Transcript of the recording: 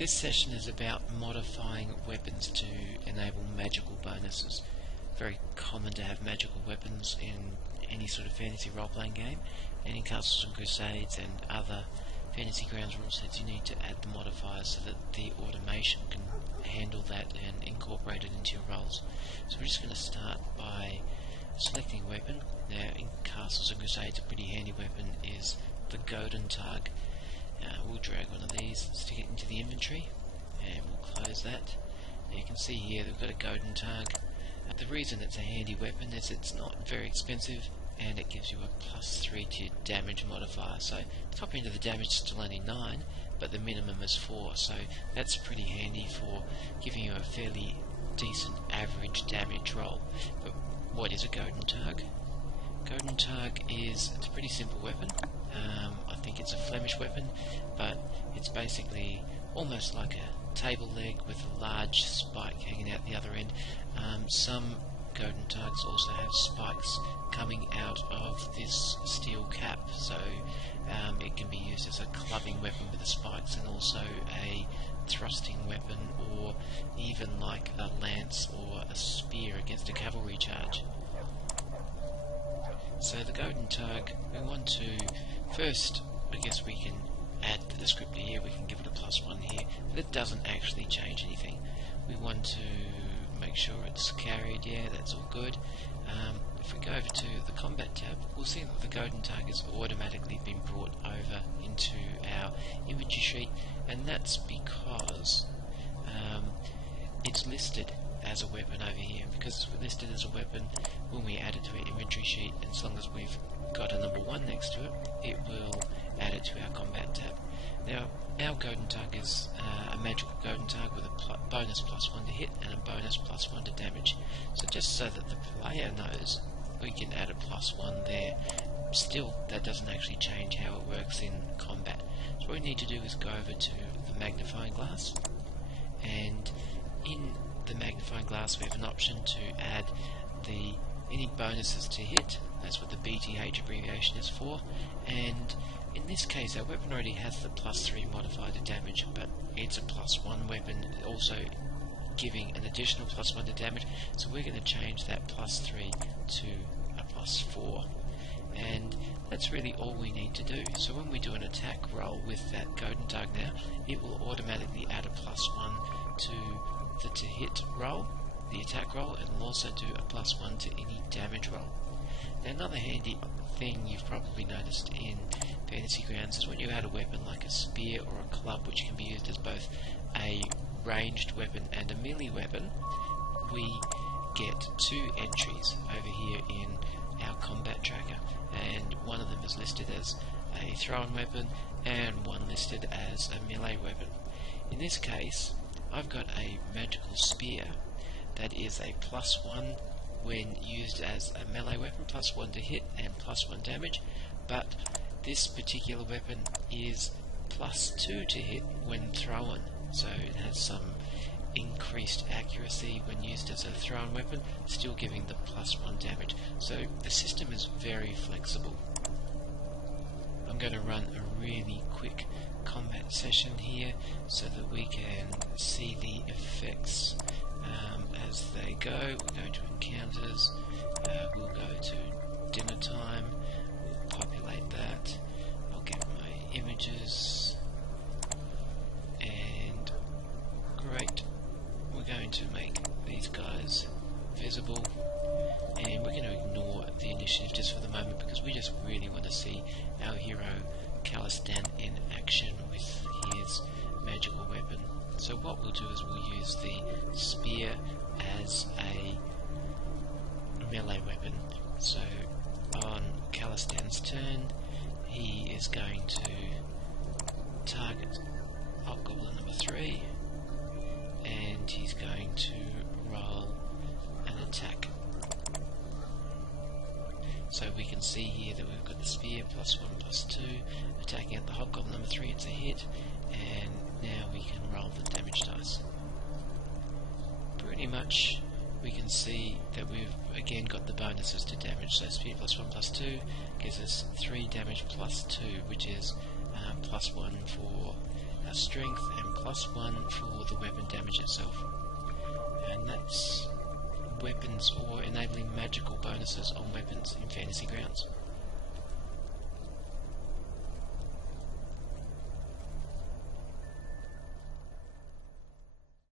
This session is about modifying weapons to enable magical bonuses. Very common to have magical weapons in any sort of fantasy role-playing game, and in Castles and Crusades and other Fantasy Grounds rule sets you need to add the modifiers so that the automation can handle that and incorporate it into your rolls. So we're just going to start by selecting a weapon. Now in Castles and Crusades a pretty handy weapon is the Golden Tug. We'll drag one of these, stick it into the inventory, and we'll close that. Now you can see here that we've got a Golden Tug. The reason it's a handy weapon is it's not very expensive and it gives you a +3 to your damage modifier. So the top end of the damage is still only 9, but the minimum is 4, so that's pretty handy for giving you a fairly decent average damage roll. But what is a Golden Tug? Golden Tug is a pretty simple weapon. I think it's a Flemish weapon, but it's basically almost like a table leg with a large spike hanging out the other end. Some Golden Tugs also have spikes coming out of this steel cap, so it can be used as a clubbing weapon with the spikes and also a thrusting weapon, or even like a lance or a spear against a cavalry charge. So the Golden Tug, we want to first, I guess we can add the descriptor here, we can give it a +1 here, but it doesn't actually change anything. We want to make sure it's carried, yeah, that's all good. If we go over to the Combat tab, we'll see that the Golden Tug has automatically been brought over into our inventory sheet, and that's because it's listed as a weapon over here. Because it's listed as a weapon, when we add it to our inventory sheet, and as long as we've got a number 1 next to it, it will add it to our Combat tab. Now, our Golden Tug is a magical Golden Tug with a bonus +1 to hit and a bonus +1 to damage. So just so that the player knows, we can add a +1 there. Still, that doesn't actually change how it works in combat. So what we need to do is go over to the magnifying glass, and in the magnifying glass we have an option to add any bonuses to hit. That's what the BTH abbreviation is for, and in this case our weapon already has the +3 modifier to damage, but it's a +1 weapon, also giving an additional +1 to damage, so we're going to change that +3 to a +4, and that's really all we need to do. So when we do an attack roll with that Golden Tug now, it will automatically add a +1 to the to hit roll, the attack roll, and will also do a +1 to any damage roll. Now another handy thing you've probably noticed in Fantasy Grounds is when you add a weapon like a spear or a club, which can be used as both a ranged weapon and a melee weapon, we get 2 entries over here in our combat tracker, and one of them is listed as a thrown weapon and one listed as a melee weapon. In this case, I've got a magical spear that is a +1 when used as a melee weapon, +1 to hit and +1 damage, but this particular weapon is +2 to hit when thrown, so it has some increased accuracy when used as a thrown weapon, still giving the +1 damage. So the system is very flexible. I'm going to run a really quick combat session here so that we can see the effects as they go. We're going to encounters, we'll go to dinner time, we'll populate that, I'll get my images, and great, we're going to make these guys visible, and we're going to ignore the initiative just for the moment because we just really want to see our hero Calistan in action with his magical weapon. So what we'll do is we'll use the spear as a melee weapon. So on Calistan's turn, he is going to target Hobgoblin number 3, and he's going to roll an attack. So we can see here that we've got the spear +1/+2 attacking at the Hobgoblin number 3, it's a hit, and now we can roll the damage dice. Pretty much we can see that we've again got the bonuses to damage, so spear +1/+2 gives us 3 damage +2, which is +1 for our strength, and +1 for the weapon damage itself. And that's weapons or enabling magical bonuses on weapons in Fantasy Grounds.